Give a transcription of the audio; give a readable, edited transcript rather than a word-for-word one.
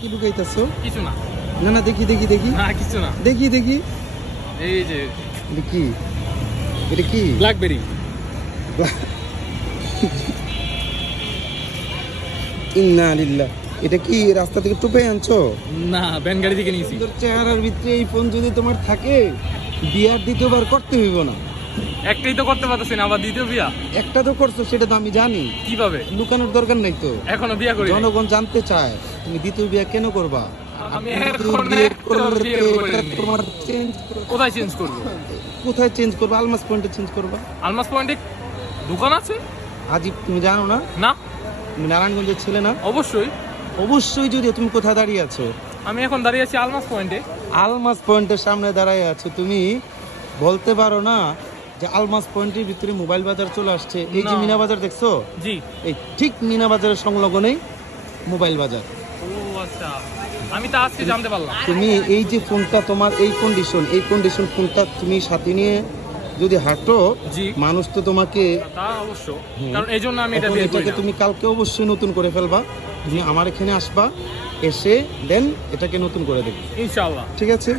কি লুকাইতাছো? কিছু না। না না, দেখি দেখি দেখি। না কিছু না। দেখি দেখি। এই যে এটা কি? এটা কি? ব্ল্যাকবেরি। ইন্না লিল্লাহ। এটা কি রাস্তা থেকে টুপে আনছো? না, ব্যান গাড়ি থেকে নিয়েছি। সুন্দর চেহারার ভিতরে এই ফোন যদি তোমার থাকে, বিয়ার দ্বিতীয়বার করতে হইব না। একটাই তো করতে পারতেছি না, আবার দ্বিতীয় বিয়া? একটা তো করছো, সেটা তো আমি জানি। কিভাবে? লুকানোর দরকার নাই তো। এখনো বিয়া করি। জনগণ জানতে চায় তুমি দ্বিতীয় বিয়া কেন করবা। আমি তোমার কোথায় চেঞ্জ করব? কোথায় চেঞ্জ করবা? আলমাস পয়েন্টে চেঞ্জ করবা। আলমাস পয়েন্টে দোকান আছে? আজি তুমি জানো না? না। তুমি নারায়ণগঞ্জের ছেলে না? অবশ্যই। অবশ্যই। যদি তুমি কোথায় দাঁড়িয়ে আছো? আমি এখন দাঁড়িয়ে আছি আলমাস পয়েন্টে। আলমাস পয়েন্টের সামনে দাঁড়িয়ে আছো, তুমি বলতে পারো না যে আলমাস পয়েন্টের ভিতরে মোবাইল বাজার চলে আসছে? এই যে মিনা বাজার দেখছো? জি। এই ঠিক মিনা বাজারের সংলগ্নেই মোবাইল বাজার। ও আচ্ছা, আমি তো আজকে জানতে পারলাম। তুমি এই যে ফোনটা, তোমার এই কন্ডিশন ফোনটা তুমি সাথে নিয়ে যদি হাঁটো, মানুষ তো তোমাকে, তা অবশ্য, কারণ এই জন্য আমি এটা বের করি না। তুমি কালকে অবশ্যই নতুন করে ফেলবা। তুমি আমার এখানে আসবা, এসে দেন এটাকে নতুন করে দেবে ইনশাআল্লাহ। ঠিক আছে?